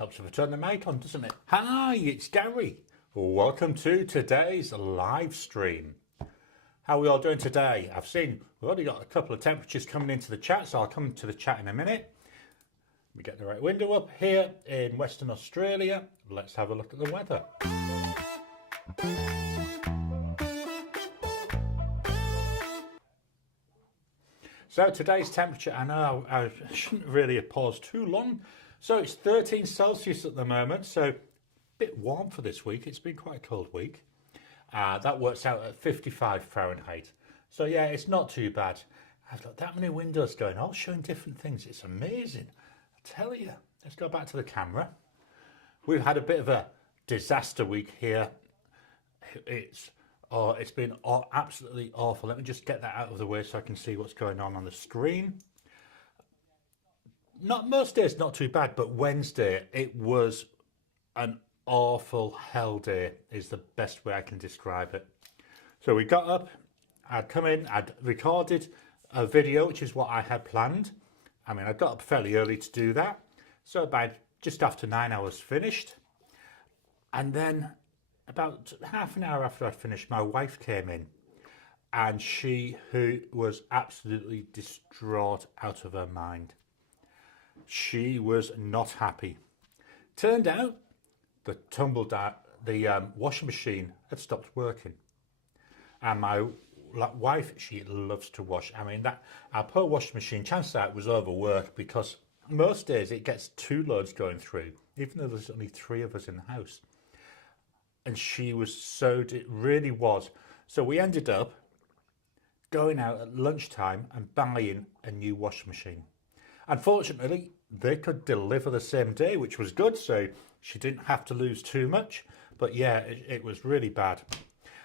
Helps if I turn the mic on, doesn't it? Hi, it's Gary. Welcome to today's live stream. How are we all doing today? I've seen we've already got a couple of temperatures coming into the chat, so I'll come to the chat in a minute. We get the right window up here in Western Australia. Let's have a look at the weather. So today's temperature, I know I shouldn't really have paused too long. So it's 13 Celsius at the moment, so a bit warm for this week. It's been quite a cold week. That works out at 55 Fahrenheit. So yeah, it's not too bad. I've got that many windows going, all showing different things. It's amazing. I tell you. Let's go back to the camera. We've had a bit of a disaster week here. It's been absolutely awful. Let me just get that out of the way so I can see what's going on the screen. Not most days, not too bad, but Wednesday, it was an awful hell day is the best way I can describe it. So we got up, I'd come in, I'd recorded a video, which is what I had planned. I mean, I got up fairly early to do that. So about just after 9 hours finished. And then about half an hour after I finished, my wife came in and who was absolutely distraught out of her mind. She was not happy. Turned out the washing machine had stopped working. And my wife, she loves to wash. I mean, our poor washing machine, chances are it was overworked because most days it gets 2 loads going through, even though there's only 3 of us in the house. And she was it really was. So we ended up going out at lunchtime and buying a new washing machine. Unfortunately, they could deliver the same day, which was good, so she didn't have to lose too much. But yeah, it was really bad.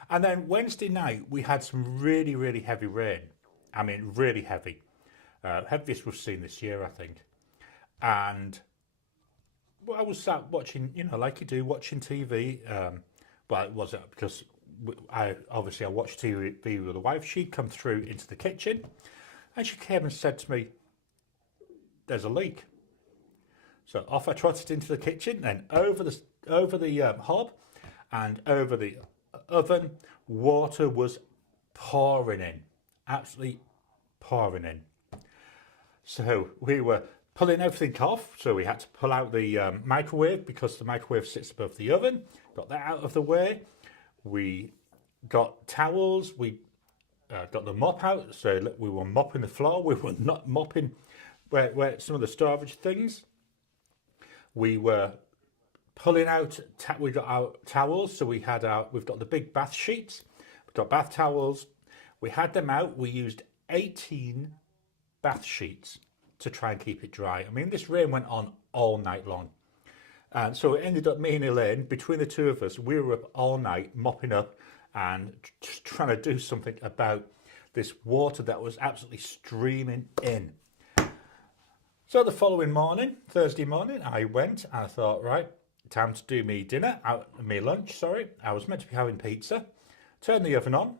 And then Wednesday night, we had some really, really heavy rain. I mean, really heavy. Heaviest we've seen this year, I think. And I was sat watching, like you do, watching TV. But it wasn't because I watched TV with the wife. She'd come through into the kitchen and she came and said to me, "There's a leak." So off I trotted into the kitchen and over the hob and over the oven, water was pouring in, absolutely pouring in. So we were pulling everything off. So we had to pull out the microwave because the microwave sits above the oven. Got that out of the way. We got towels. We got the mop out. So we were mopping the floor. We were not mopping where some of the storage things. We were pulling out. We got our towels. So we've got the big bath sheets. We've got bath towels. We had them out. We used 18 bath sheets to try and keep it dry. I mean, this rain went on all night long. And so it ended up, me and Elaine, between the two of us, we were up all night mopping up and just trying to do something about this water that was absolutely streaming in. So the following morning, Thursday morning, I went and I thought, right, time to do me lunch, sorry. I was meant to be having pizza. Turned the oven on.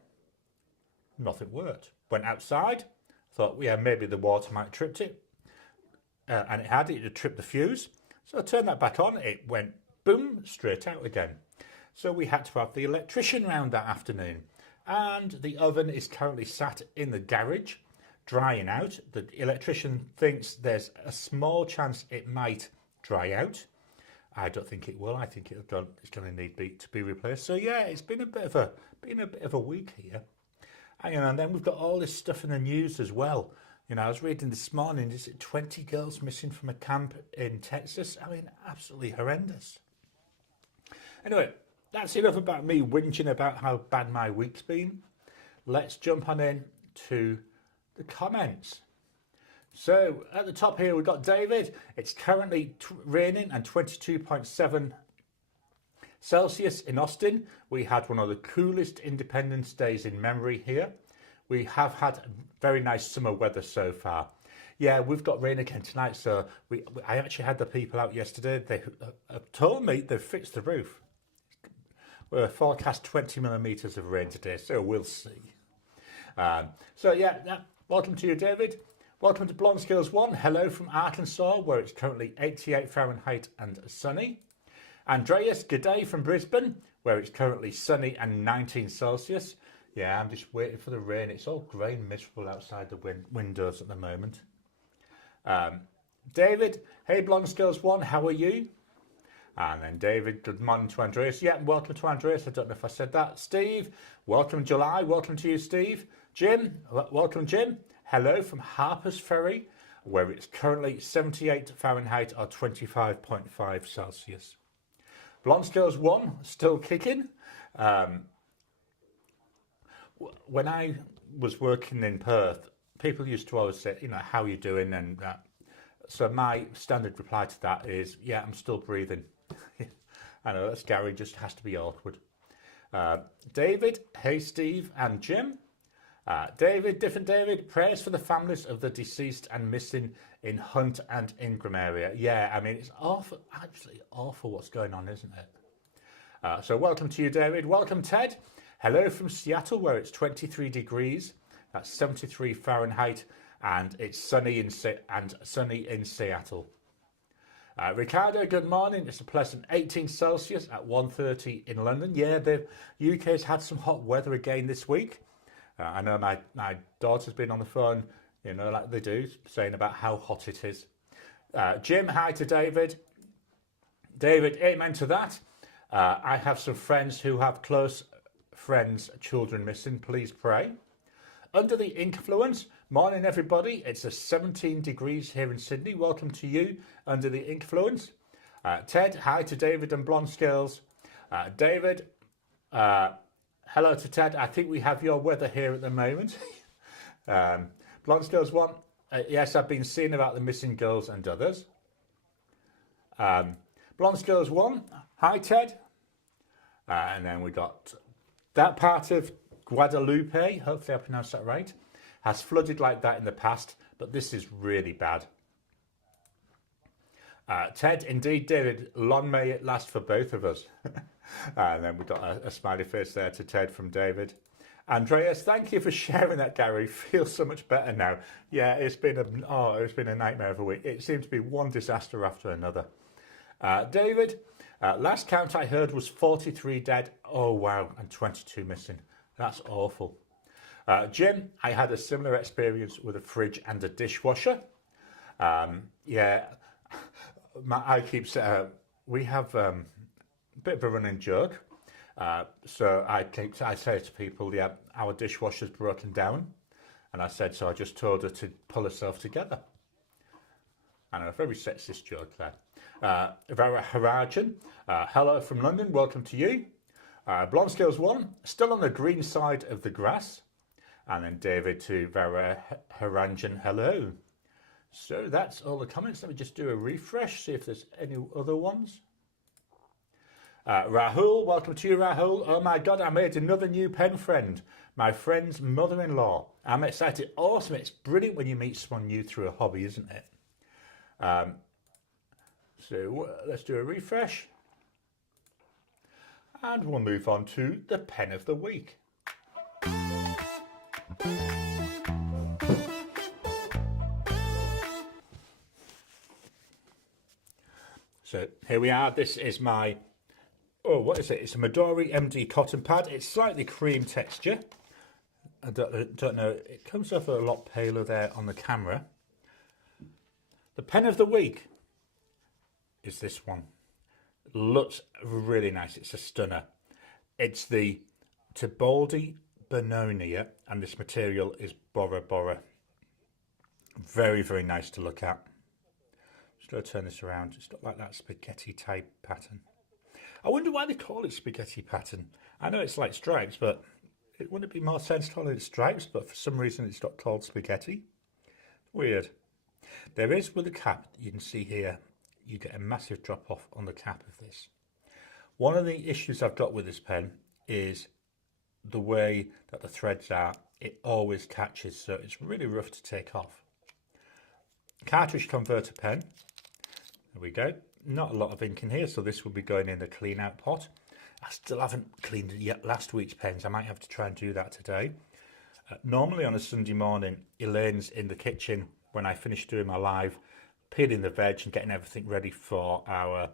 Nothing worked. Went outside. Thought, yeah, maybe the water might have tripped it. And it had tripped the fuse. So I turned that back on. It went boom, straight out again. So we had to have the electrician round that afternoon. And the oven is currently sat in the garage, drying out. The electrician thinks there's a small chance it might dry out. I don't think it will. I think it's going to need to be replaced. So yeah, it's been a bit of a week here. And then we've got all this stuff in the news as well. I was reading this morning, is it 20 girls missing from a camp in Texas? I mean, absolutely horrendous. Anyway, that's enough about me whinging about how bad my week's been. Let's jump on in to the comments. So at the top here, we've got David. It's currently raining and 22.7 Celsius in Austin. We had one of the coolest Independence Days in memory here. We have had very nice summer weather so far. Yeah, we've got rain again tonight, so I actually had the people out yesterday. They told me they've fixed the roof. We're forecast 20 millimetres of rain today, so we'll see. So yeah, welcome to you, David. Welcome to Blond Skills 1. Hello from Arkansas, where it's currently 88 Fahrenheit and sunny. Andreas, good day from Brisbane, where it's currently sunny and 19 Celsius. Yeah, I'm just waiting for the rain. It's all grey and miserable outside the windows at the moment. David, hey Blond Skills 1, how are you? And then David, good morning to Andreas. Yeah, welcome to Andreas. I don't know if I said that. Steve, welcome July. Welcome to you, Steve. Jim, welcome Jim. Hello from Harper's Ferry, where it's currently 78 Fahrenheit or 25.5 Celsius. Blond Skills 1, still kicking. When I was working in Perth, people used to always say, you know, how are you doing? And so my standard reply to that is, yeah, I'm still breathing. I know, that's Garry, just has to be awkward. David, hey Steve and Jim. David, different David, prayers for the families of the deceased and missing in Hunt and Ingram area. Yeah, I mean, it's awful, absolutely awful what's going on, isn't it? So welcome to you, David. Welcome, Ted. Hello from Seattle, where it's 23 degrees. That's 73 Fahrenheit, and it's sunny in Seattle. Ricardo, good morning. It's a pleasant 18 Celsius at 1:30 in London. Yeah, the UK's had some hot weather again this week. I know my daughter's been on the phone, you know, like they do, saying about how hot it is. Jim, hi to David. David, amen to that. I have some friends who have close friends, children missing. Please pray. Under the influence, morning everybody. It's a 17 degrees here in Sydney. Welcome to you, Under the Influence. Ted, hi to David and Blond Skills. David, hello to Ted. I think we have your weather here at the moment. Blond Skills 1, yes, I've been seeing about the missing girls and others. Blond Skills 1, hi Ted. And then we got that part of Guadalupe, hopefully I pronounced that right, has flooded like that in the past, but this is really bad. Ted, indeed, David, long may it last for both of us. And then we got a smiley face there to Ted from David. Andreas, thank you for sharing that, Garry. Feels so much better now. Yeah, it's been a nightmare of a week. It seems to be one disaster after another. David, last count I heard was 43 dead. Oh wow, and 22 missing. That's awful. Jim, I had a similar experience with a fridge and a dishwasher. Yeah, I keep saying, we have a bit of a running joke. So I say to people, yeah, our dishwasher's broken down. And I said, so I just told her to pull herself together. I know, a very sexist joke there. Vera Harajan, hello from London, welcome to you. Blond Skills 1, still on the green side of the grass. And then David to Vera Haranjan, hello. So that's all the comments. Let me just do a refresh, see if there's any other ones. Rahul, welcome to you, Rahul. Oh my God, I made another new pen friend. My friend's mother-in-law. I'm excited. Awesome. It's brilliant when you meet someone new through a hobby, isn't it? So let's do a refresh. And we'll move on to the pen of the week. So here we are. This is my, what is it? It's a Midori MD cotton pad. It's slightly cream texture. I don't know. It comes off a lot paler there on the camera. The pen of the week is this one. Looks really nice. It's a stunner. It's the Tibaldi Bononia, and this material is Bora Bora. Very, very nice to look at. Just going to turn this around. It's not like that spaghetti type pattern. I wonder why they call it spaghetti pattern. I know it's like stripes, but wouldn't it be more sense to call it stripes? But for some reason it's not called spaghetti. Weird. There is with the cap, you can see here, you get a massive drop off on the cap of this. One of the issues I've got with this pen is the way that the threads are. It always catches, so it's really rough to take off. Cartridge converter pen. There we go. Not a lot of ink in here, so this will be going in the clean out pot. I still haven't cleaned yet last week's pens. I might have to try and do that today. Normally on a Sunday morning, Elaine's in the kitchen when I finish doing my live, peeling the veg and getting everything ready for our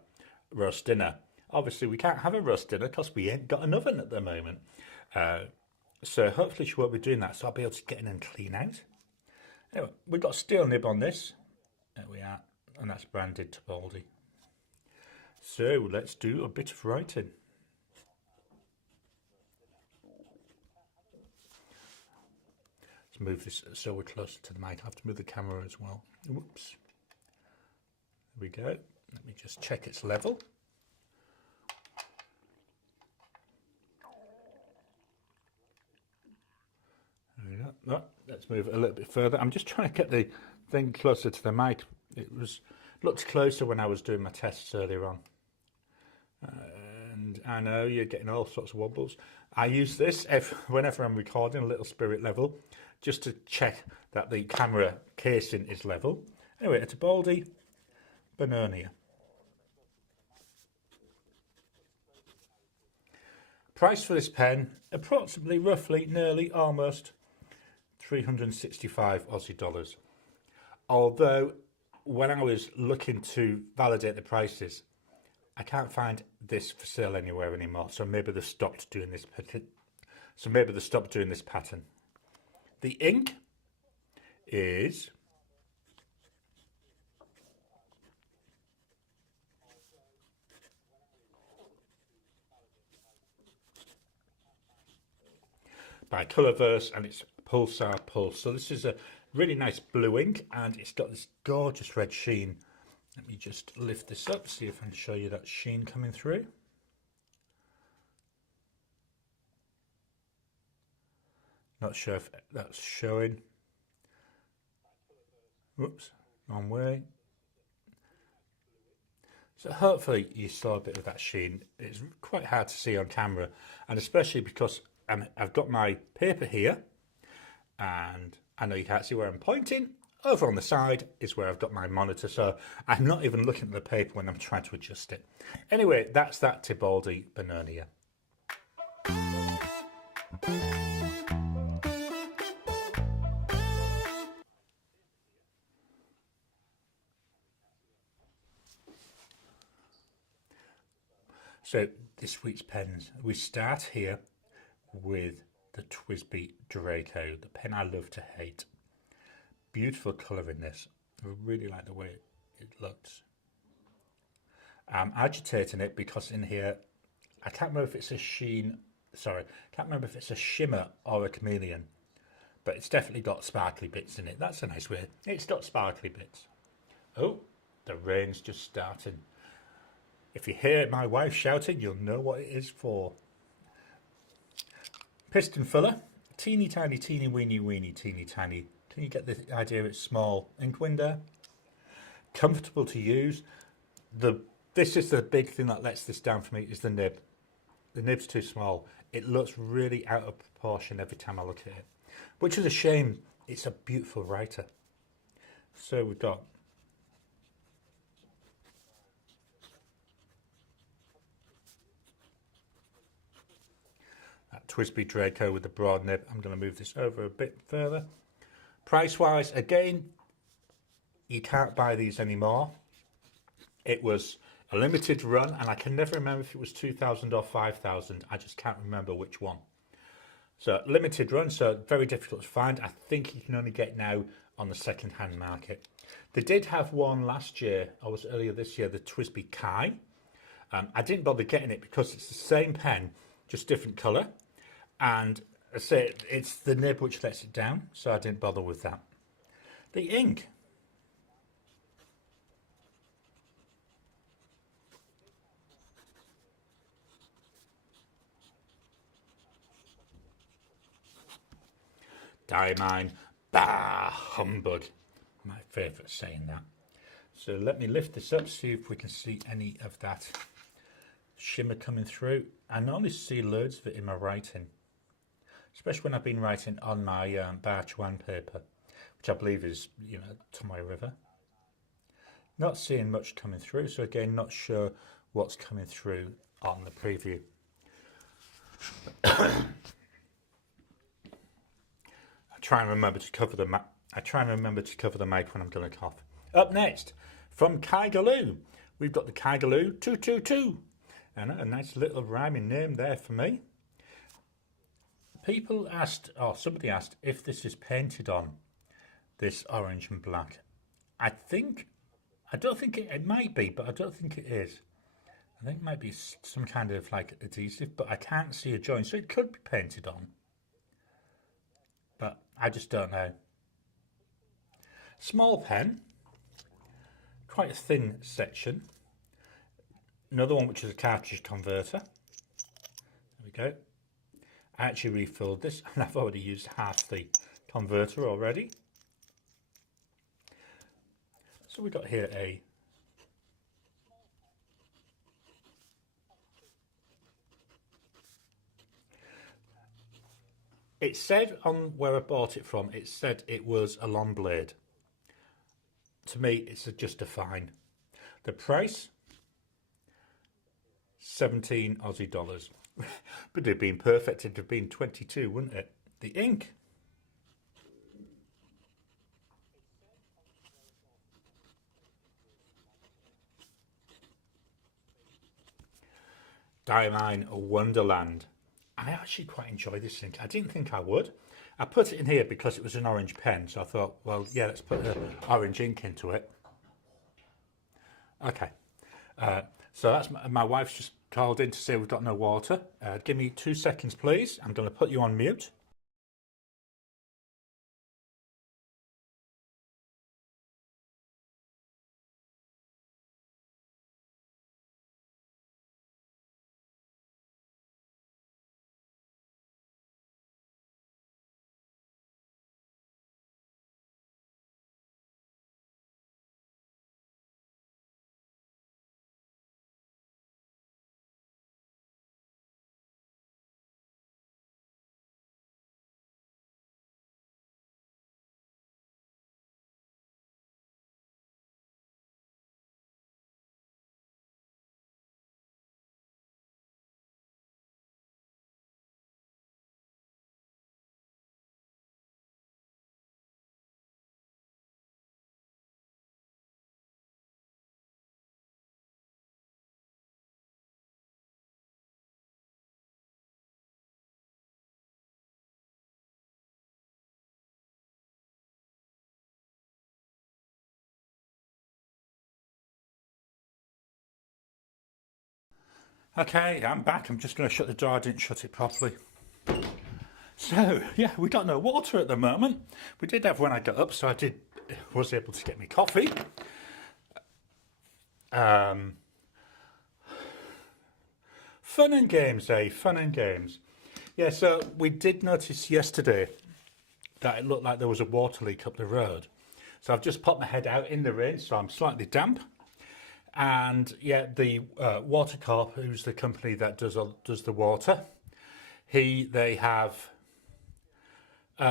roast dinner. Obviously, we can't have a roast dinner because we ain't got an oven at the moment. So hopefully she won't be doing that, so I'll be able to get in and clean out. Anyway, we've got steel nib on this. There we are, and that's branded to Baldy. So let's do a bit of writing. Let's move this so we're closer to the mic. I have to move the camera as well. Whoops. There we go. Let me just check its level. There we go. Oh, let's move it a little bit further. I'm just trying to get the thing closer to the mic. It looked closer when I was doing my tests earlier on. And I know you're getting all sorts of wobbles. I use this whenever I'm recording a little spirit level, just to check that the camera casing is level. Anyway, it's a Baldy Benoni. Price for this pen, approximately, roughly, nearly, almost 365 Aussie dollars. Although, when I was looking to validate the prices, I can't find this for sale anywhere anymore, so maybe they've stopped doing this. Pattern. The ink is by Colourverse, and it's Pulsar Pulse. So this is a really nice blue ink, and it's got this gorgeous red sheen. Let me just lift this up, see if I can show you that sheen coming through. Not sure if that's showing. Whoops, wrong way. So hopefully you saw a bit of that sheen. It's quite hard to see on camera, and especially because I've got my paper here, and I know you can't see where I'm pointing. Over on the side is where I've got my monitor, so I'm not even looking at the paper when I'm trying to adjust it. Anyway, that's that Baldy Benoni. So this week's pens, we start here with the Twisby Draco, the pen I love to hate. Beautiful colour in this. I really like the way it looks. I'm agitating it because in here, I can't remember if it's a sheen, sorry, can't remember if it's a shimmer or a chameleon, but it's definitely got sparkly bits in it. That's a nice way. It's got sparkly bits. Oh, the rain's just starting. If you hear my wife shouting, you'll know what it is for. Piston filler, teeny tiny, teeny weeny, teeny tiny. Can you get the idea? It's small ink window, comfortable to use. This is the big thing that lets this down for me, is the nib. The nib's too small. It looks really out of proportion every time I look at it, which is a shame. It's a beautiful writer. So we've got that Twisby Draco with the broad nib. I'm going to move this over a bit further. Price wise, again, you can't buy these anymore. It was a limited run, and I can never remember if it was 2,000 or 5,000. I just can't remember which one. So limited run, so very difficult to find. I think you can only get now on the second-hand market. They did have one last year, or was it earlier this year, the Twisby Kai. I didn't bother getting it because it's the same pen, just different colour. And I say it's the nib which lets it down, so I didn't bother with that. The ink. Diamine, bah, humbug. My favourite saying that. So let me lift this up, see if we can see any of that shimmer coming through. I normally see loads of it in my writing, especially when I've been writing on my Barch 1 paper, which I believe is, Tomoe River. Not seeing much coming through, so again, not sure what's coming through on the preview. I try and remember to cover the I try and remember to cover the mic when I'm going to cough. Up next, from Kagaloo, we've got the Kagaloo 222. And a nice little rhyming name there for me. People asked, or somebody asked, if this is painted on, this orange and black. I don't think it might be, but I don't think it is. I think it might be some kind of like adhesive, but I can't see a joint, so it could be painted on. But I just don't know. Small pen, quite a thin section. Another one which is a cartridge converter. There we go. I actually refilled this and I've already used half the converter already. So we've got here a it said on where I bought it from, it said it was a long blade. To me, it's just a fine. The price, 17 Aussie dollars. But it'd been perfect, it'd have been 22, wouldn't it? The ink. Diamine Wonderland. I actually quite enjoy this ink. I didn't think I would. I put it in here because it was an orange pen, so I thought, well, yeah, let's put the orange ink into it. Okay. So that's my wife's just called in to say we've got no water. Give me 2 seconds, please. I'm going to put you on mute. Okay, I'm back. I'm just going to shut the door. I didn't shut it properly. So, yeah, we got no water at the moment. We did have when I got up, so I was able to get me coffee. Fun and games, eh? Fun and games. Yeah, so we did notice yesterday that it looked like there was a water leak up the road. So I've just popped my head out in the rain, so I'm slightly damp. And yeah, the Water Corp, who's the company that does the water, they have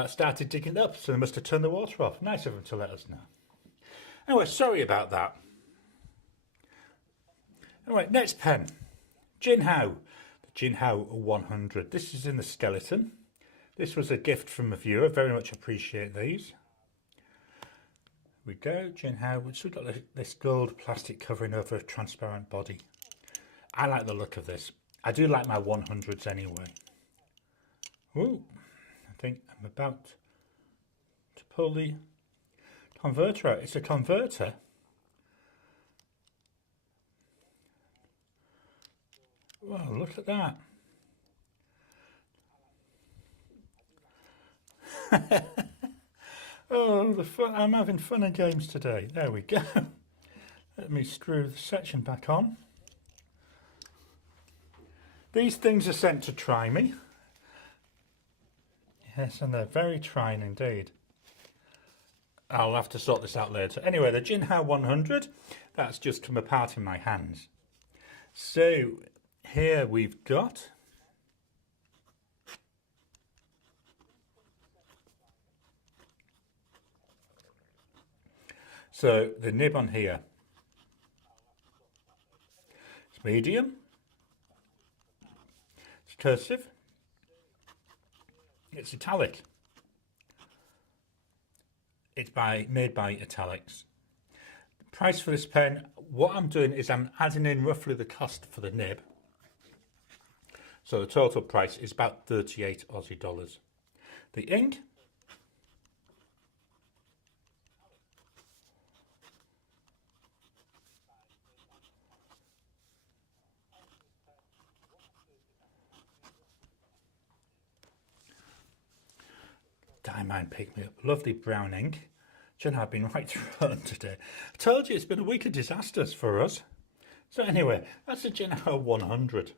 started digging it up, so they must have turned the water off. Nice of them to let us know. Anyway, sorry about that. Anyway, next pen, Ginhow, the Ginhow 100. This is in the skeleton. This was a gift from a viewer. Very much appreciate these. We go, Ginhow, which we've got this gold plastic covering over a transparent body. I like the look of this. I do like my 100s anyway. Ooh, I think I'm about to pull the converter out. It's a converter. Wow, look at that. Oh, the fun! I'm having fun and games today. There we go. Let me screw the section back on. These things are sent to try me. Yes, and they're very trying indeed. I'll have to sort this out later. Anyway, the Ginhow 100, that's just come apart in my hands. So here we've got so the nib on here, it's medium, it's cursive, it's italic, It's made by Italics. The price for this pen, what I'm doing is I'm adding in roughly the cost for the nib. So the total price is about 38 Aussie dollars. The ink, Diamond picked me up. Lovely brown ink. Ginhow, I've been right thrown today. I told you it's been a week of disasters for us. So anyway, that's the Ginhow 100.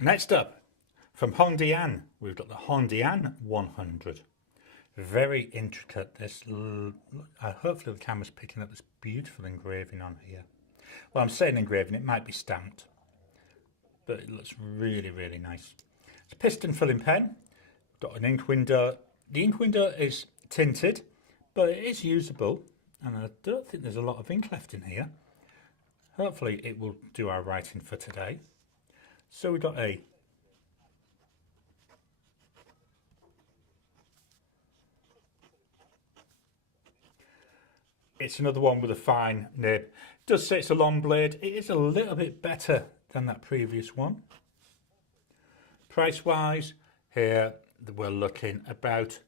Next up, from Hondian, we've got the Hondian 100. Very intricate. Hopefully the camera's picking up this beautiful engraving on here. Well, I'm saying engraving, it might be stamped, but it looks really, really nice. It's a piston filling pen. Got an ink window. The ink window is tinted, but it is usable, and I don't think there's a lot of ink left in here. Hopefully it will do our writing for today. So we've got it's another one with a fine nib. It does say it's a long blade. It is a little bit better than that previous one. Price wise, here we're looking about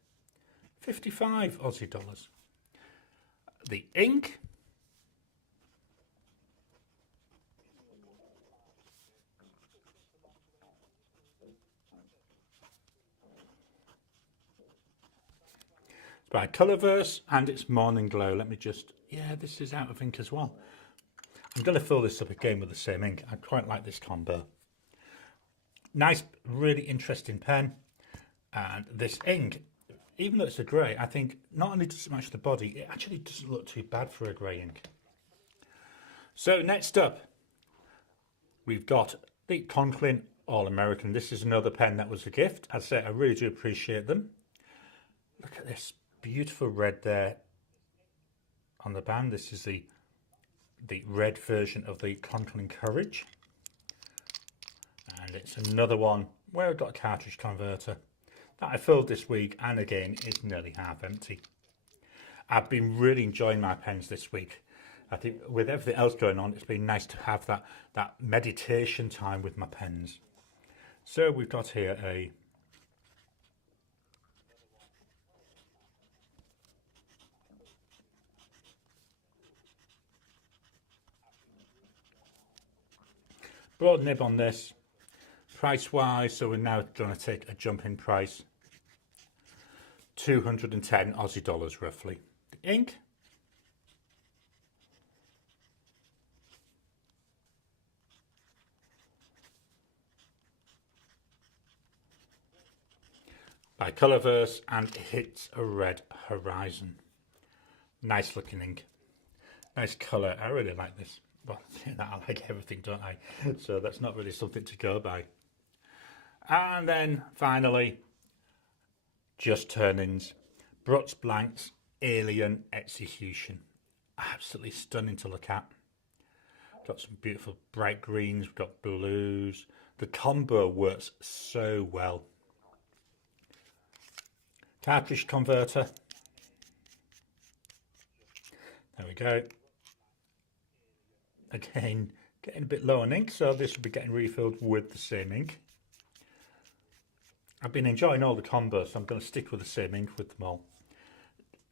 55 Aussie dollars. The ink, it's by Colourverse and it's Morning Glow. Let me just, yeah, this is out of ink as well. I'm going to fill this up again with the same ink. I quite like this combo. Nice, really interesting pen. And this ink, even though it's a grey, I think not only does it match the body, it actually doesn't look too bad for a grey ink. So next up, we've got the Conklin All American. This is another pen that was a gift. As I say, I really do appreciate them. Look at this beautiful red there on the band. This is the red version of the Conklin Courage. And it's another one where I've got a cartridge converter that I filled this week, and again it's nearly half empty. I've been really enjoying my pens this week. I think with everything else going on, it's been nice to have that meditation time with my pens. So we've got here a broad nib on this. Price wise, so we're now going to take a jump in price. 210 Aussie dollars roughly. The ink, by Colourverse, and it hits a red horizon. Nice looking ink. Nice colour. I really like this. Well, I like everything, don't I? So that's not really something to go by. And then finally, Just Turnings, Bruts Blanks, Alien Execution. Absolutely stunning to look at. Got some beautiful bright greens, we've got blues. The combo works so well. Cartridge converter. There we go. Again, getting a bit low on ink, so this will be getting refilled with the same ink. I've been enjoying all the combos, so I'm going to stick with the same ink with them all.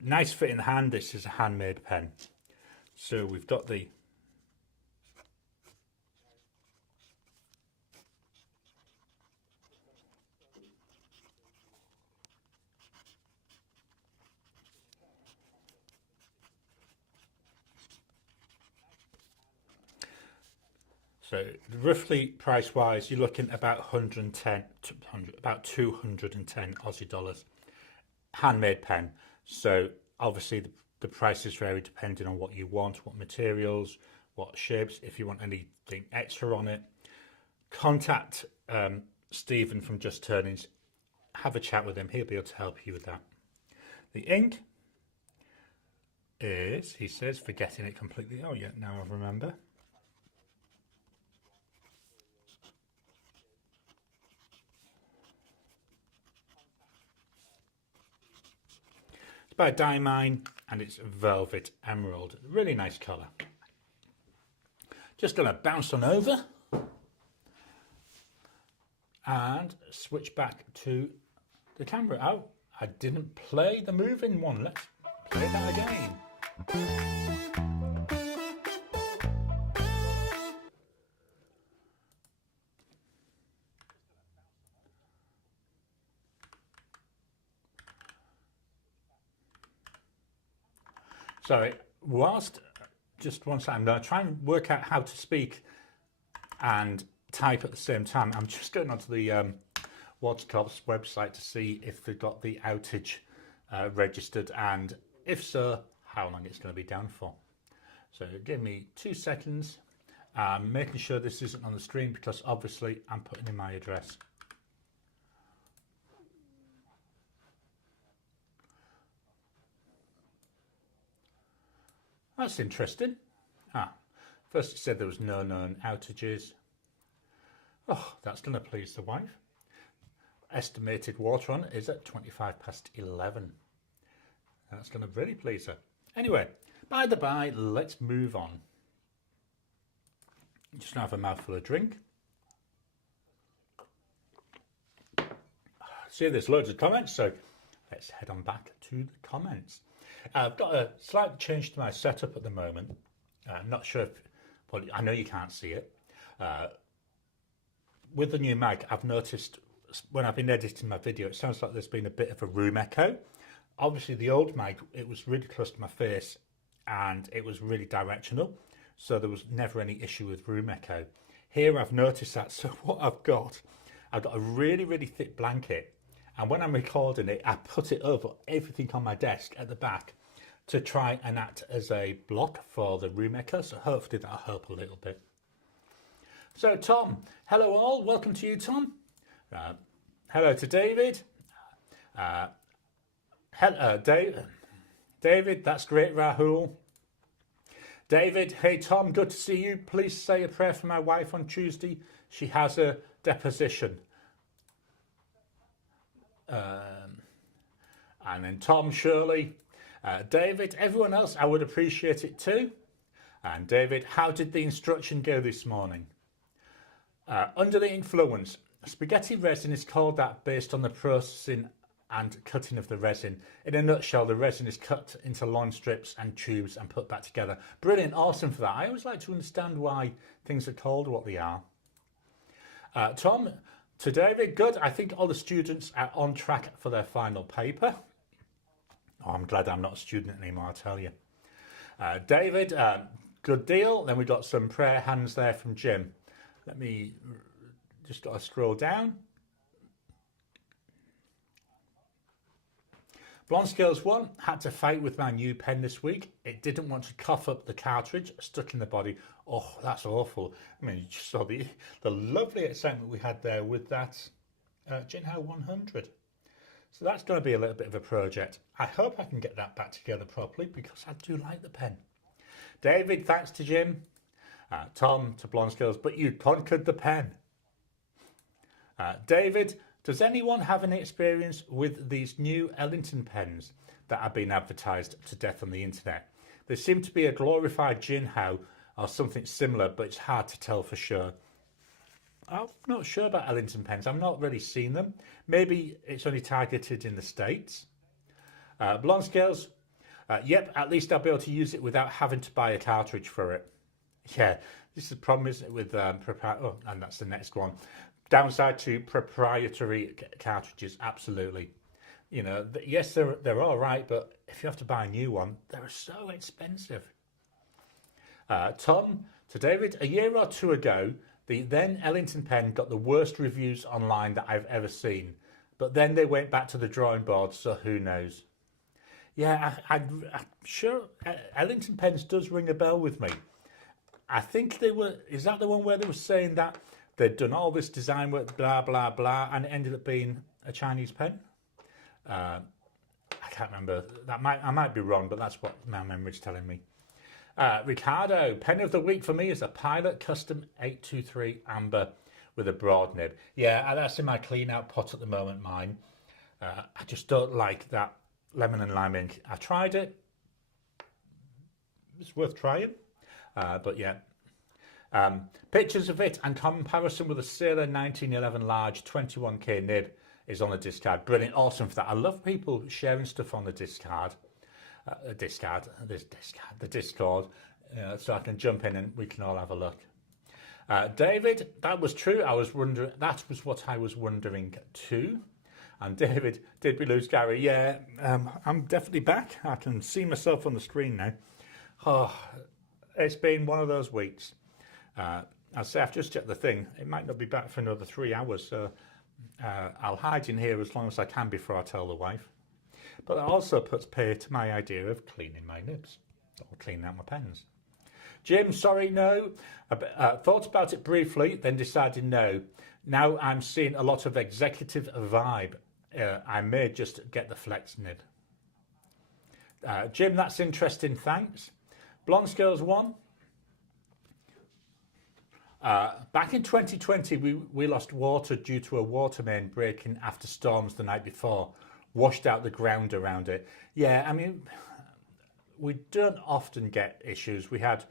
Nice fit in the hand. This is a handmade pen. So we've got the roughly price wise, you're looking about 110, about 210 Aussie dollars. Handmade pen. So obviously the prices vary depending on what you want, what materials, what shapes. If you want anything extra on it, contact Stephen from Just Turnings. Have a chat with him. He'll be able to help you with that. The ink is, he says, forgetting it completely. Oh yeah, now I remember. It's by Diamine and it's Velvet Emerald. Really nice colour. Just going to bounce on over and switch back to the camera. Oh, I didn't play the moving one. Let's play that again. Sorry, whilst, just one second, I'm going to try and work out how to speak and type at the same time. I'm just going onto the WatchCorp's website to see if they've got the outage registered, and if so, how long it's going to be down for. So give me 2 seconds. I'm making sure this isn't on the screen because obviously I'm putting in my address. That's interesting. First it said there was no known outages. Oh, that's going to please the wife. Estimated water on is at 11:25. That's going to really please her. Anyway, by the by, let's move on. Just have a mouthful of drink. See, there's loads of comments, so let's head on back to the comments. I've got a slight change to my setup at the moment. I'm not sure if, well, I know you can't see it. With the new mic, I've noticed when I've been editing my video, it sounds like there's been a bit of a room echo. Obviously, the old mic, it was really close to my face and it was really directional, so there was never any issue with room echo. Here, I've noticed that, so what I've got a really, really thick blanket, and when I'm recording it, I put it over everything on my desk at the back to try and act as a block for the room echo, so hopefully that'll help a little bit. So Tom, hello all, welcome to you, Tom. Hello to David. Hello, David, that's great, Rahul. David, hey Tom, good to see you. Please say a prayer for my wife on Tuesday. She has a deposition. And then Tom, Shirley, David, everyone else, I would appreciate it too. And David, how did the instruction go this morning? Under the influence, spaghetti resin is called that based on the processing and cutting of the resin. In a nutshell, the resin is cut into long strips and tubes and put back together. Brilliant, awesome for that. I always like to understand why things are called what they are. Tom, to David, good. I think all the students are on track for their final paper. Oh, I'm glad I'm not a student anymore, I tell you. David, good deal. Then we got some prayer hands there from Jim. Let me just got to scroll down. Blond Skills 1 had to fight with my new pen this week. It didn't want to cough up the cartridge stuck in the body. Oh, that's awful. I mean, you just saw the lovely excitement we had there with that Ginhow 100. So that's going to be a little bit of a project. I hope I can get that back together properly because I do like the pen. David, thanks to Jim. Tom, to Blond Skills, but you conquered the pen. David, does anyone have any experience with these new Ellington pens that have been advertised to death on the internet? They seem to be a glorified Ginhow or something similar, but it's hard to tell for sure. I'm not sure about Ellington pens. I've not really seen them. Maybe it's only targeted in the States. Blond Skills, yep, at least I'll be able to use it without having to buy a cartridge for it. Yeah, this is the problem, isn't it, with oh, and that's the next one. Downside to proprietary cartridges, absolutely. You know, yes, they're all right, but if you have to buy a new one, they're so expensive. Tom, to David, a year or two ago, the then Ellington pen got the worst reviews online that I've ever seen. But then they went back to the drawing board, so who knows? Yeah, I'm sure Ellington pens does ring a bell with me. I think they were, is that the one where they were saying that they'd done all this design work, blah, blah, blah, and it ended up being a Chinese pen? I can't remember. I might be wrong, but that's what my memory's telling me. Ricardo, pen of the week for me is a Pilot Custom 823 Amber with a broad nib. Yeah, that's in my clean out pot at the moment, mine. I just don't like that lemon and lime ink. I tried it. It's worth trying. But yeah. Pictures of it and comparison with a Sailor 1911 large 21k nib is on the discard. Brilliant, awesome for that. I love people sharing stuff on the Discord, the Discord, so I can jump in and we can all have a look. David, that was true. I was wondering. That was what I was wondering too. And David, did we lose Garry? Yeah, I'm definitely back. I can see myself on the screen now. Oh, it's been one of those weeks. I'll say I've just checked the thing. It might not be back for another 3 hours, so I'll hide in here as long as I can before I tell the wife. But that also puts pay to my idea of cleaning my nibs, or cleaning out my pens. Jim, sorry, no. Thought about it briefly, then decided no. Now I'm seeing a lot of executive vibe. I may just get the flex nib. Jim, that's interesting, thanks. Blond Skills 1. Back in 2020, we lost water due to a water main breaking after storms the night before. Washed out the ground around it. Yeah, I mean, we don't often get issues. We had,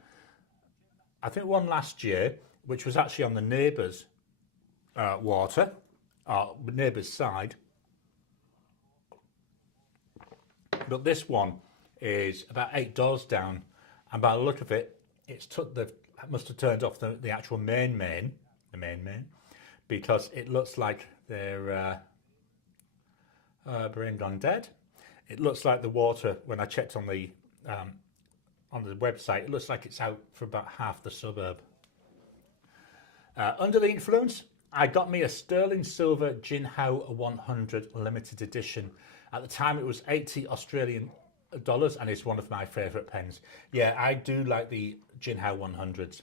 I think, one last year, which was actually on the neighbour's water, neighbour's side. But this one is about 8 doors down, and by the look of it, must have turned off the actual main, because it looks like they're brain gone dead. It looks like the water, when I checked on the website, it looks like it's out for about half the suburb. Under the influence, I got me a sterling silver Ginhow 100 limited edition. At the time, it was 80 Australian dollars, and it's one of my favourite pens. Yeah, I do like the Ginhow 100s.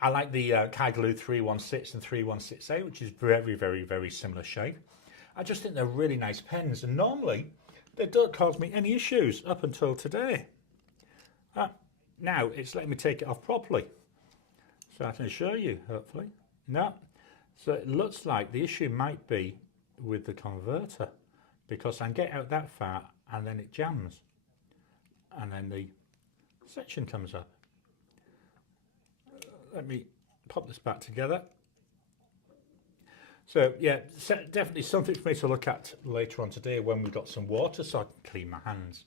I like the Kagaloo 316 and 316A, which is very, very, very similar shape. I just think they're really nice pens, and normally they don't cause me any issues up until today. Now it's letting me take it off properly, so I can show you, hopefully. No, so it looks like the issue might be with the converter, because I can get out that far and then it jams, and then the section comes up. Let me pop this back together. So yeah, definitely something for me to look at later on today when we've got some water so I can clean my hands.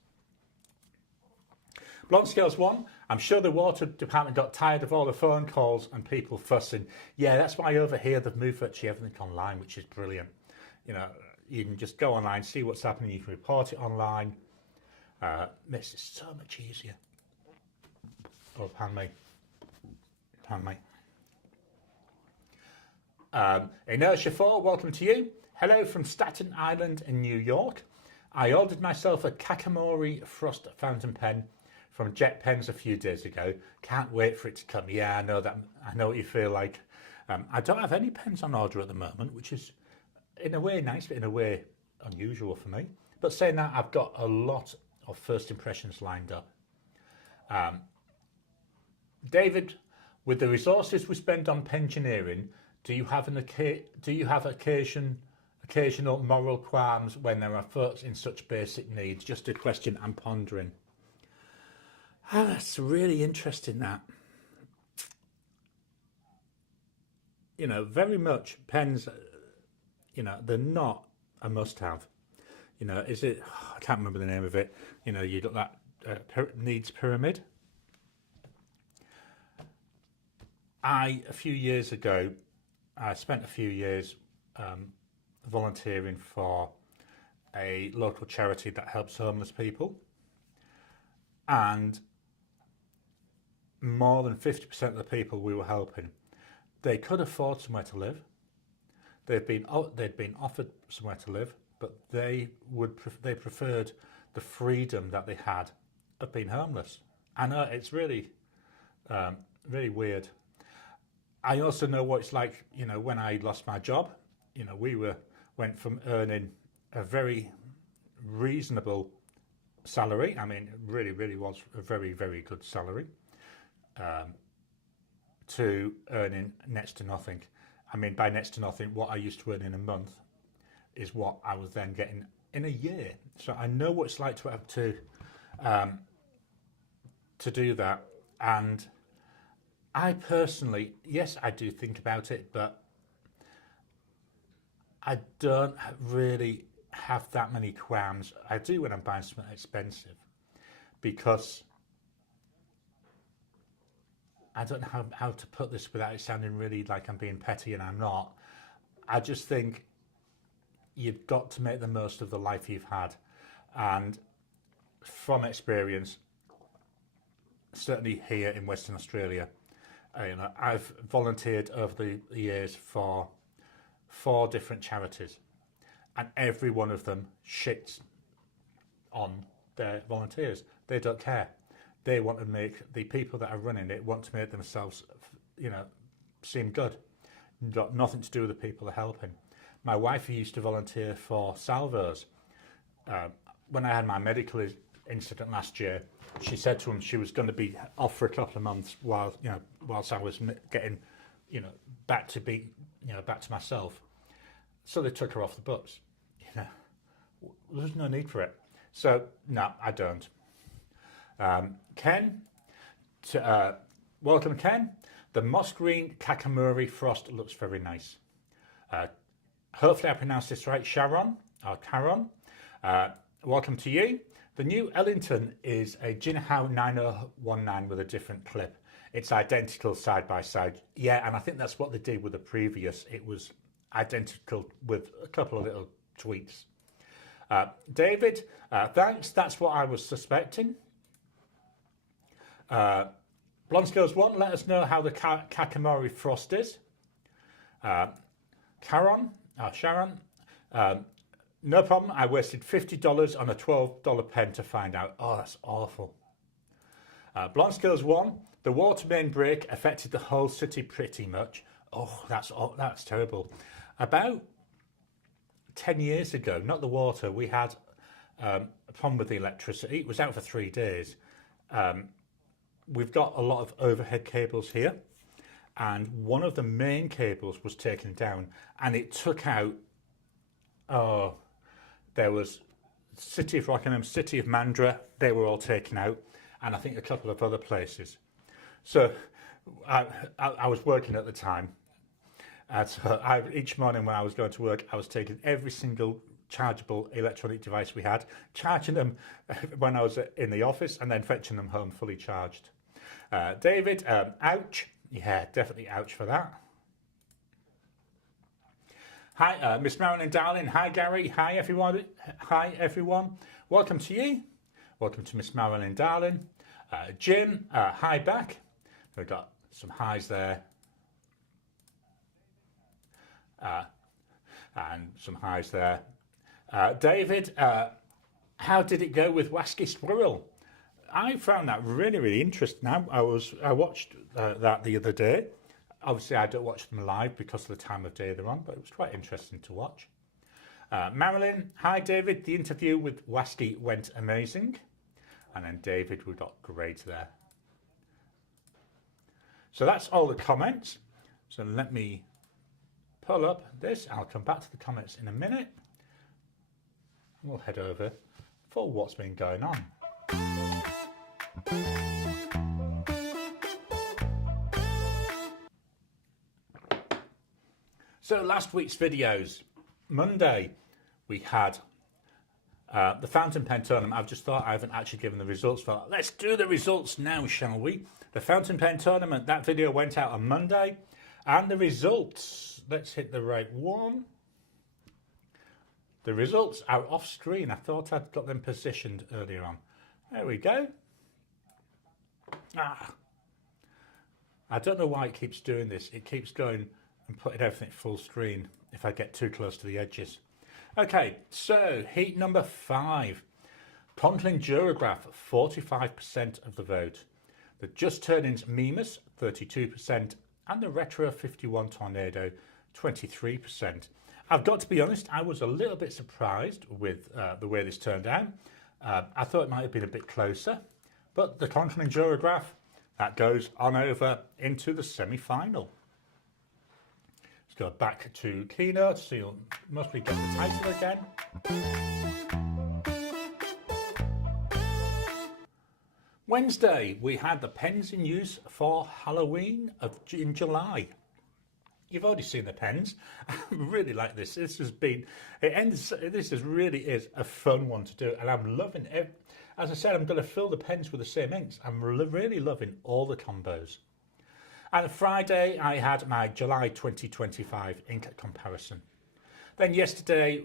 Blond Skills 1, I'm sure the water department got tired of all the phone calls and people fussing. Yeah, that's why over here they've moved virtually everything online, which is brilliant. You know, you can just go online, see what's happening, you can report it online. Makes it so much easier. Oh, pardon me. Inertia 4, welcome to you. Hello from Staten Island in New York. I ordered myself a Kakamori Frost fountain pen from Jet Pens a few days ago. Can't wait for it to come. Yeah, I know that. I know what you feel like. I don't have any pens on order at the moment, which is in a way nice, but in a way unusual for me. But saying that, I've got a lot of first impressions lined up. David, with the resources we spend on pensioneering, do you have occasional moral qualms when there are folks in such basic needs? Just a question I'm pondering. Oh, that's really interesting, that. You know, very much pens, you know, they're not a must-have. You know, is it, I can't remember the name of it, you know, you got that needs pyramid. A few years ago, I spent a few years volunteering for a local charity that helps homeless people, and more than 50% of the people we were helping, they could afford somewhere to live. They'd been offered somewhere to live, but they preferred the freedom that they had of being homeless. I know it's really, really weird. I also know what it's like, you know, when I lost my job. You know, went from earning a very reasonable salary. I mean, it really, really was a very, very good salary, to earning next to nothing. I mean, by next to nothing, what I used to earn in a month is what I was then getting in a year. So I know what it's like to have to do that. And I personally, yes, I do think about it, but I don't really have that many qualms. I do when I'm buying something expensive, because I don't know how to put this without it sounding really like I'm being petty, and I'm not. I just think you've got to make the most of the life you've had. And from experience, certainly here in Western Australia, you know, I've volunteered over the years for 4 different charities, and every one of them shits on their volunteers. They don't care. They want to make, the people that are running it want to make themselves, you know, seem good. Got nothing to do with the people they're helping. My wife, who used to volunteer for salvos, when I had my medical incident last year, she said to him she was going to be off for a couple of months whilst I was getting, you know, back to myself. So they took her off the books. You know, there's no need for it. So no, I don't. Ken, welcome Ken. The moss green Kakamuri frost looks very nice. Hopefully I pronounced this right. Sharon or Caron. Welcome to you. The new Ellington is a Ginhow 9019 with a different clip. It's identical side by side. Yeah, and I think that's what they did with the previous. It was identical with a couple of little tweaks. David, thanks. That's what I was suspecting. Blond Skills 1, let us know how the Kakamori frost is. Sharon, no problem. I wasted $50 on a $12 pen to find out. Oh, that's awful. Blond Skills 1, the water main break affected the whole city pretty much. Oh, that's terrible. About 10 years ago, not the water, we had a problem with the electricity. It was out for 3 days. We've got a lot of overhead cables here, and one of the main cables was taken down, and it took out, there was City of Rockingham, City of Mandurah, they were all taken out, and I think a couple of other places. So I was working at the time, so each morning when I was going to work, I was taking every single chargeable electronic device we had, charging them when I was in the office, and then fetching them home fully charged. David, ouch. Yeah, definitely ouch for that. Hi, Miss Marilyn Darling. Hi, Gary. Hi, everyone. Hi, everyone. Welcome to you. Welcome to Miss Marilyn Darling. Jim, hi back. We've got some highs there. And some highs there. David, how did it go with Wasky Squirrel? I found that really, really interesting. I watched that the other day. Obviously, I don't watch them live because of the time of day they're on, but it was quite interesting to watch. Marilyn, hi David. The interview with Wasky went amazing. And then David, we got great there. So that's all the comments. So let me pull up this. I'll come back to the comments in a minute. And we'll head over for what's been going on. So last week's videos, Monday, we had the fountain pen tournament. I've just thought I haven't actually given the results for that. Let's do the results now, shall we? The fountain pen tournament, that video went out on Monday. And the results, let's hit the right one. The results are off screen. I thought I'd got them positioned earlier on. There we go. I don't know why it keeps doing this. It keeps going and putting everything full screen if I get too close to the edges. Okay, so heat number 5. Conklin Durograph, 45% of the vote. The Just Turnings Mimas, 32%. And the Retro 51 Tornado, 23%. I've got to be honest, I was a little bit surprised with the way this turned out. I thought it might have been a bit closer, but the Conklin Durograph, that goes on over into the semi-final. Let's go back to Keynote so you'll mostly get the title again. Wednesday, we had the pens in use for Halloween in July. You've already seen the pens. I really like this. This really is a fun one to do, and I'm loving it. As I said, I'm going to fill the pens with the same inks. I'm really loving all the combos. And Friday, I had my July 2025 ink comparison. Then yesterday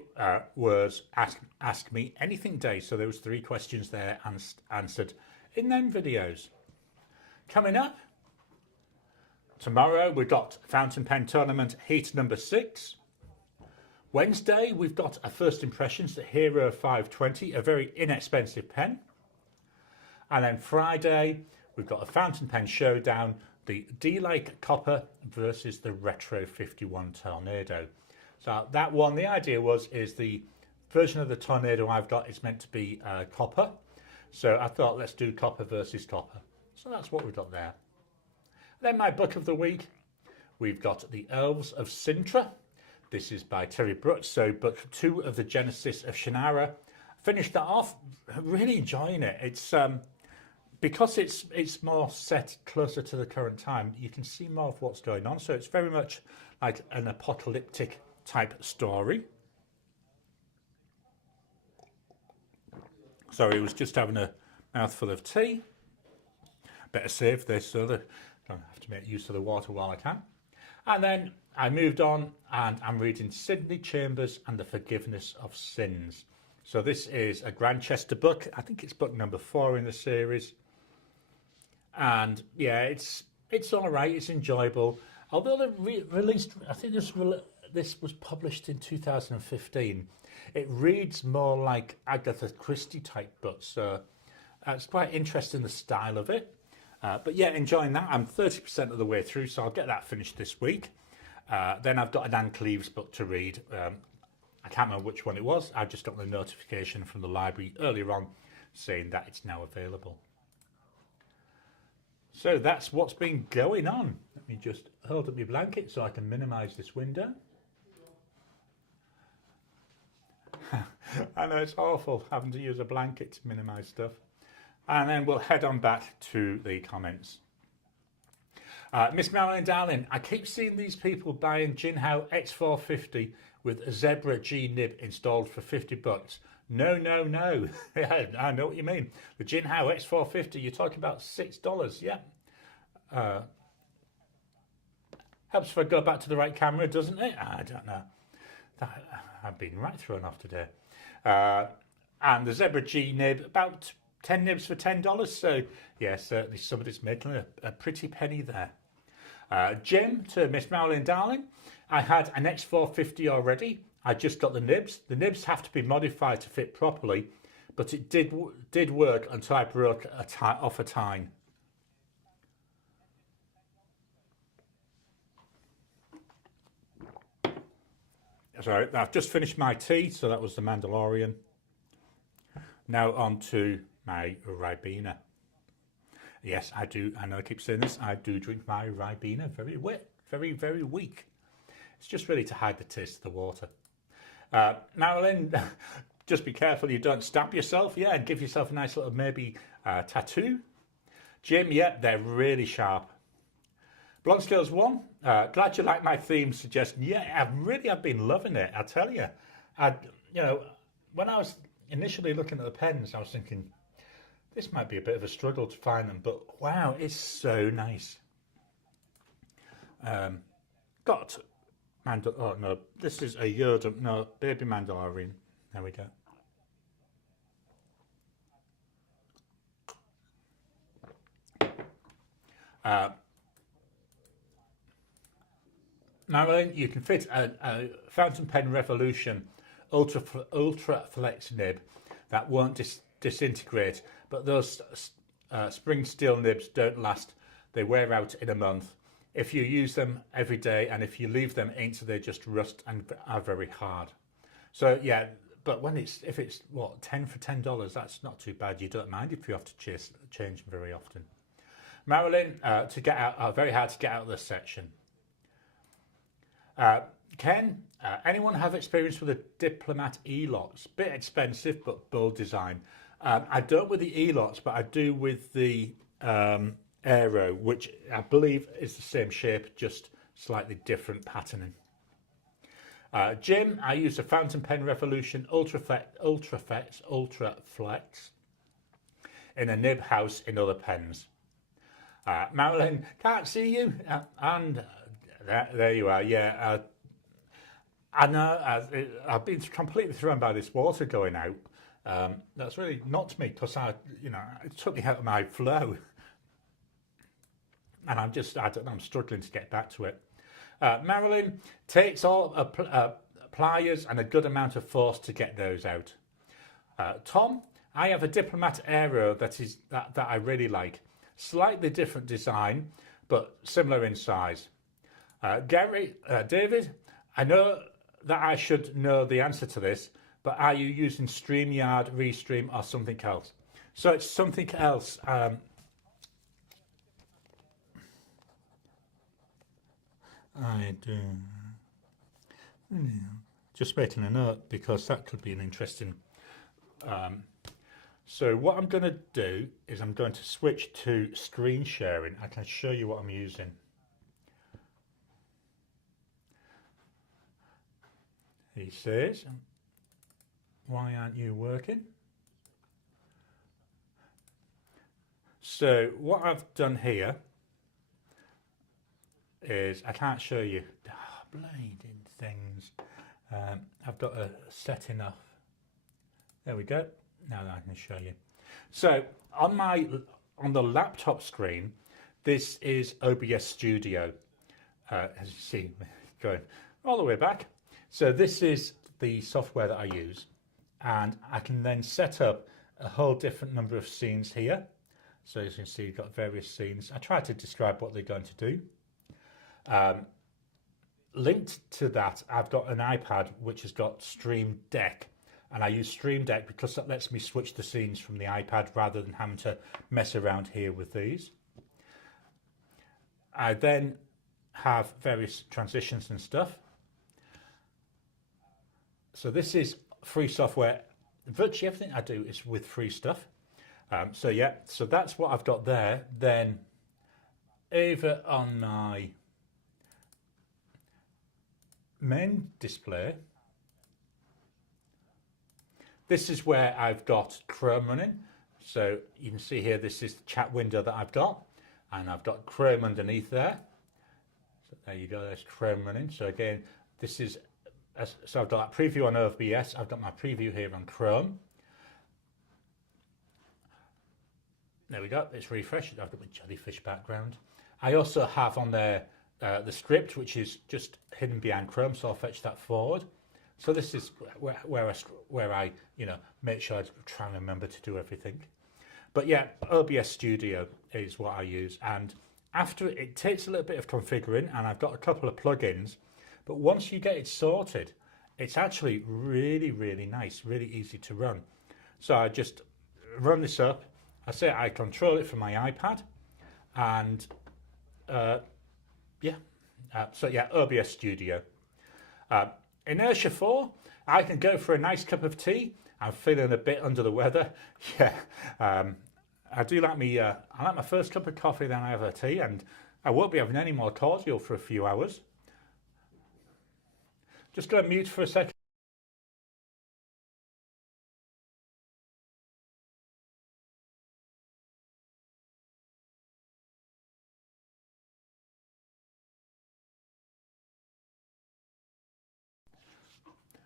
was Ask Me Anything Day. So there was 3 questions there answered in them videos. Coming up, tomorrow we've got Fountain Pen Tournament Heat number 6. Wednesday, we've got a First Impressions, the Hero 520, a very inexpensive pen. And then Friday, we've got a Fountain Pen Showdown, the D-Like Copper versus the Retro 51 Tornado. So that one, the idea is the version of the Tornado I've got is meant to be copper. So I thought, let's do copper versus copper. So that's what we've got there. Then my book of the week, we've got The Elves of Sintra. This is by Terry Brooks, so book 2 of the Genesis of Shannara. Finished that off, really enjoying it. It's because it's more set closer to the current time, you can see more of what's going on. So it's very much like an apocalyptic type story. Sorry, I was just having a mouthful of tea. Better save this so that I don't have to make use of the water while I can. And then I moved on and I'm reading Sidney Chambers and the Forgiveness of Sins. So this is a Grantchester book. I think it's book number 4 in the series. And yeah, it's all right. It's enjoyable. Although they released, I think this was published in 2015. It reads more like Agatha Christie type books. So it's quite interesting, the style of it. But yeah, enjoying that. I'm 30% of the way through, so I'll get that finished this week. Then I've got an Anne Cleeves book to read. I can't remember which one it was. I just got the notification from the library earlier on saying that it's now available. So that's what's been going on. Let me just hold up my blanket so I can minimize this window. I know it's awful having to use a blanket to minimize stuff. And then we'll head on back to the comments. Miss Marilyn Darling, I keep seeing these people buying Ginhow X450 with a Zebra G nib installed for 50 bucks. No, no, no. I know what you mean. The Ginhow X450, you're talking about $6, yeah. Helps if I go back to the right camera, doesn't it? I don't know. I've been right thrown off today. And the Zebra G nib, about 10 nibs for $10. So, yeah, certainly somebody's making a pretty penny there. Jim to Miss Marilyn Darling, I had an X450 already. I just got the nibs. The nibs have to be modified to fit properly, but it did work until I broke off a tine. Sorry, I've just finished my tea, so that was the Mandalorian. Now on to my Ribena. Yes, I do. I know I keep saying this. I do drink my Ribena very wet, very, very weak. It's just really to hide the taste of the water. Marilyn, just be careful you don't stab yourself. Yeah, and give yourself a nice little maybe tattoo. Jim, yeah, they're really sharp. Blond Skills 1, glad you like my theme suggestion. Yeah, I've been loving it. I tell you, when I was initially looking at the pens, I was thinking, this might be a bit of a struggle to find them, but wow, it's so nice. Oh no, this is a Yoda, no, baby Mandalorian. There we go. Marilyn, you can fit a Fountain Pen Revolution Ultra Flex nib that won't disintegrate, but those spring steel nibs don't last. They wear out in a month. If you use them every day and if you leave them into, they just rust and are very hard. So yeah, but if it's what, 10 for $10, that's not too bad. You don't mind if you have to change them very often. Marilyn, to get out, very hard to get out of this section. Ken, anyone have experience with a Diplomat E-Lots? Bit expensive, but bold design. I don't with the E-Lots, but I do with the Aero, which I believe is the same shape, just slightly different patterning. Jim, I use a fountain pen Revolution Ultraflex in a nib house in other pens. Marilyn, can't see you. And there you are. Yeah, I know. I've been completely thrown by this water going out. That's really knocked me because it took me out of my flow, and I'm struggling to get back to it. Marilyn, takes all pliers and a good amount of force to get those out. Tom, I have a Diplomat Aero that I really like. Slightly different design, but similar in size. Garry, David, I know that I should know the answer to this, but are you using StreamYard, Restream, or something else? So it's something else. I do. Just making a note because that could be an interesting. So what I'm going to do is I'm going to switch to screen sharing. I can show you what I'm using. He says, why aren't you working? So what I've done here is, I can't show you, blinding things. I've got a setting off. There we go. Now I can show you. So on the laptop screen, this is OBS Studio. As you see, going all the way back. So this is the software that I use, and I can then set up a whole different number of scenes here. So as you can see, you've got various scenes. I try to describe what they're going to do. Linked to that, I've got an iPad which has got Stream Deck, and I use Stream Deck because that lets me switch the scenes from the iPad rather than having to mess around here with these. I then have various transitions and stuff. So this is free software. Virtually everything I do is with free stuff. So yeah, so that's what I've got there. Then over on my main display, this is where I've got Chrome running. So you can see here, this is the chat window that I've got, and I've got Chrome underneath there. So there you go, there's Chrome running. So again, this is, so I've got that preview on OBS, I've got my preview here on Chrome. There we go, it's refreshed. I've got my jellyfish background. I also have on there the script, which is just hidden behind Chrome, so I'll fetch that forward. So this is where I make sure I try and remember to do everything. But yeah, OBS Studio is what I use, and after it takes a little bit of configuring, and I've got a couple of plugins, but once you get it sorted, it's actually really, really nice, really easy to run. So I just run this up. I say I control it from my iPad, and so yeah, OBS Studio. Inertia 4, I can go for a nice cup of tea. I'm feeling a bit under the weather. Yeah, I do like me. I like my first cup of coffee, then I have a tea, and I won't be having any more cordial for a few hours. Just go mute for a second.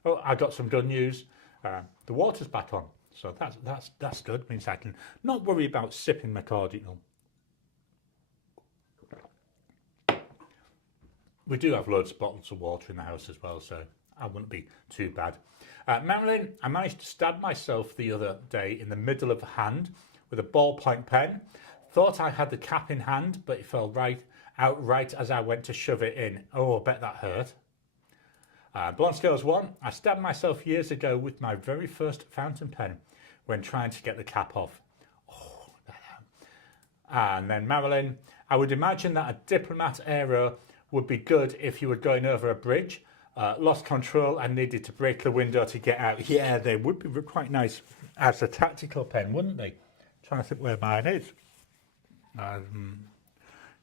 Oh, I got some good news. The water's back on, so that's good. Means I can not worry about sipping my cordial. We do have loads of bottles of water in the house as well, so I wouldn't be too bad. Marilyn, I managed to stab myself the other day in the middle of the hand with a ballpoint pen. Thought I had the cap in hand, but it fell out right as I went to shove it in. Oh, I bet that hurt. Blond Skills 1, I stabbed myself years ago with my very first fountain pen when trying to get the cap off. Oh, and then Marilyn, I would imagine that a Diplomat Aero would be good if you were going over a bridge, lost control and needed to break the window to get out. Yeah, they would be quite nice as a tactical pen, wouldn't they? Trying to think where mine is.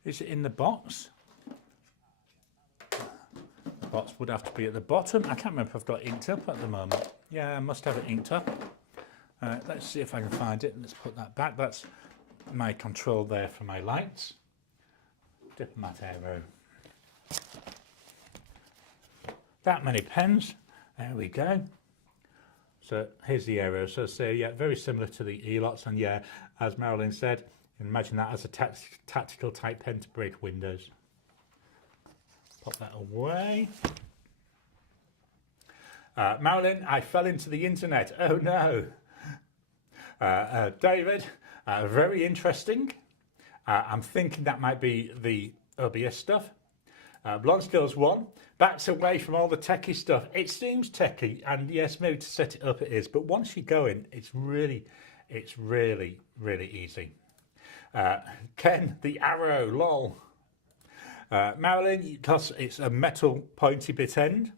Is it in the box? The box would have to be at the bottom. I can't remember if I've got it inked up at the moment. Yeah, I must have it inked up. Let's see if I can find it. Let's put that back. That's my control there for my lights. Diplomat Aero. That many pens. There we go. So here's the Aero. So say, yeah, very similar to the E-Lots. And yeah, as Marilyn said, imagine that as a tactical type pen to break windows. Pop that away. Marilyn, I fell into the internet. Oh no. David, very interesting. I'm thinking that might be the OBS stuff. Blond Skills 1, backs away from all the techie stuff. It seems techie, and yes, maybe to set it up it is, but once you go in, it's really easy. Ken, the arrow, lol. Marilyn, because it's a metal pointy bit end.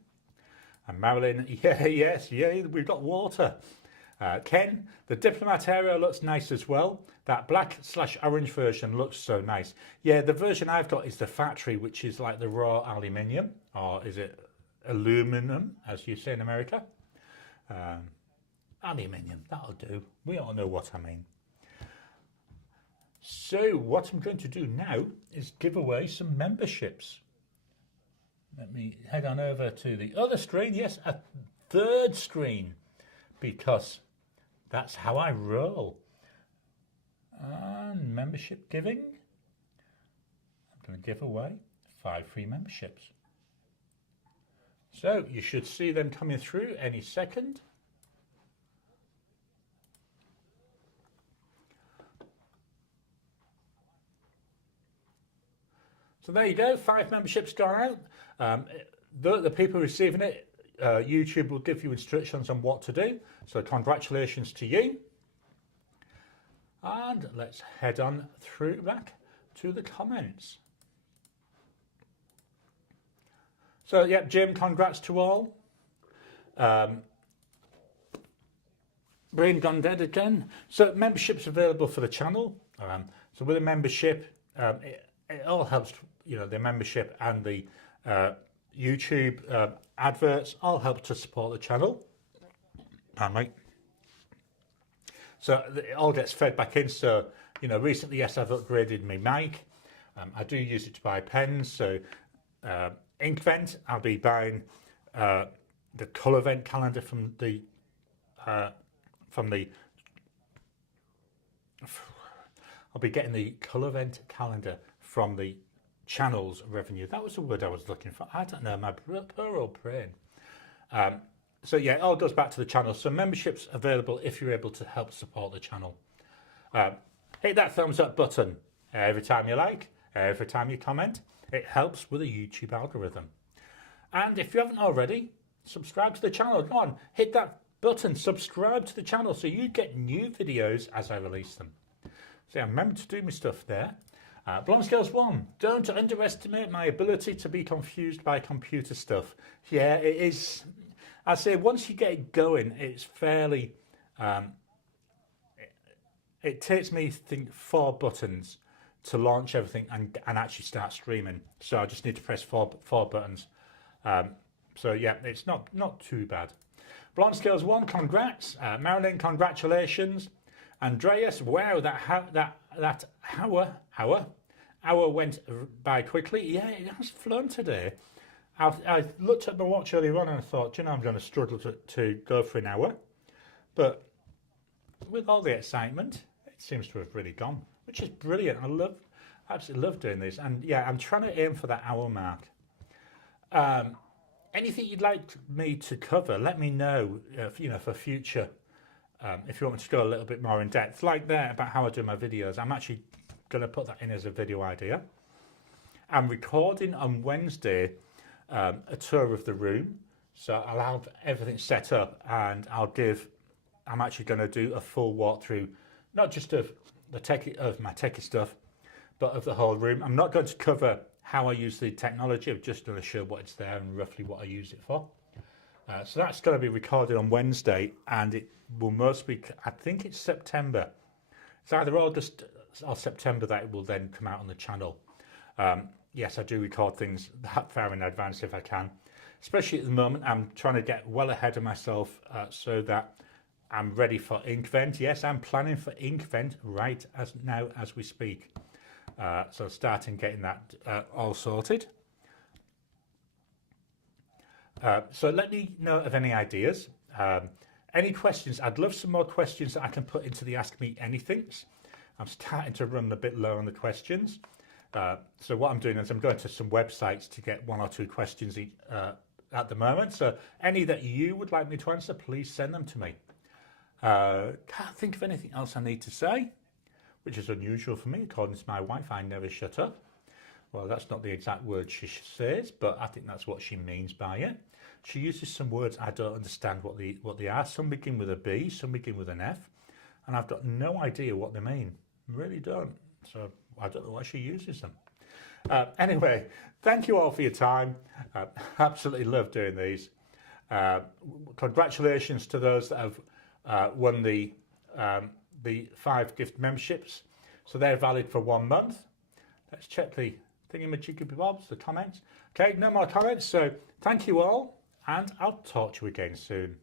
And Marilyn, yeah, we've got water. Ken, the Diplomat Aero looks nice as well. That black/orange version looks so nice. Yeah, the version I've got is the factory, which is like the raw aluminium, or is it aluminum, as you say in America? Aluminium, that'll do. We all know what I mean. So what I'm going to do now is give away some memberships. Let me head on over to the other screen. Yes, a third screen, because that's how I roll. And membership giving. I'm going to give away 5 free memberships. So you should see them coming through any second. So there you go, 5 memberships gone out. The people receiving it, YouTube will give you instructions on what to do. So congratulations to you. And let's head on through back to the comments. So, yep, Jim, congrats to all. Brain gone dead again. So membership's available for the channel. So with a membership, it all helps, you know, the membership and the YouTube adverts all help to support the channel. Pardon me. So it all gets fed back in. So, you know, recently, yes, I've upgraded my mic. I do use it to buy pens. So Inkvent, I'll be buying the colour vent calendar from the I'll be getting the colour vent calendar from the channel's revenue. That was the word I was looking for. I don't know, my poor old brain. So yeah, it all goes back to the channel. So membership's available if you're able to help support the channel. Hit that thumbs up button every time you like, every time you comment. It helps with the YouTube algorithm. And if you haven't already, subscribe to the channel. Go on, hit that button, subscribe to the channel so you get new videos as I release them. So yeah, remember to do my stuff there. Blond Skills 1, don't underestimate my ability to be confused by computer stuff. Yeah, it is. I say once you get it going, it's fairly. It takes me, I think, 4 buttons to launch everything and actually start streaming. So I just need to press four buttons. So yeah, it's not too bad. Blond Skills 1, congrats. Marilyn, congratulations. Andreas, wow, that hour went by quickly. Yeah, it has flown today. I looked at my watch earlier on and I thought, you know, I'm going to struggle to go for an hour. But with all the excitement, it seems to have really gone, which is brilliant. I absolutely love doing this. And yeah, I'm trying to aim for that hour mark. Anything you'd like me to cover, let me know, you know, for future. If you want me to go a little bit more in depth, like that, about how I do my videos. I'm actually going to put that in as a video idea. I'm recording on Wednesday a tour of the room, so I'll have everything set up and I'm actually going to do a full walkthrough, not just of my techie stuff, but of the whole room. I'm not going to cover how I use the technology. I've just going to show what it's there and roughly what I use it for. So that's going to be recorded on Wednesday, and it will mostly, I think it's September. It's either August or September that it will then come out on the channel. Yes, I do record things that far in advance if I can. Especially at the moment, I'm trying to get well ahead of myself so that I'm ready for Inkvent. Yes, I'm planning for Inkvent right now as we speak. So starting getting that all sorted. So let me know of any ideas, any questions. I'd love some more questions that I can put into the Ask Me Anythings. I'm starting to run a bit low on the questions. So what I'm doing is I'm going to some websites to get 1 or 2 questions at the moment. So any that you would like me to answer, please send them to me. Can't think of anything else I need to say, which is unusual for me. According to my wife, I never shut up. Well, that's not the exact word she says, but I think that's what she means by it. She uses some words I don't understand what they are. Some begin with a B, some begin with an F, and I've got no idea what they mean. Really don't. So I don't know why she uses them. Anyway, thank you all for your time. Absolutely love doing these. Congratulations to those that have won the 5 gift memberships. So they're valid for 1 month. Let's check the thingamajiggy-bobs, the comments. Okay, no more comments. So thank you all, and I'll talk to you again soon.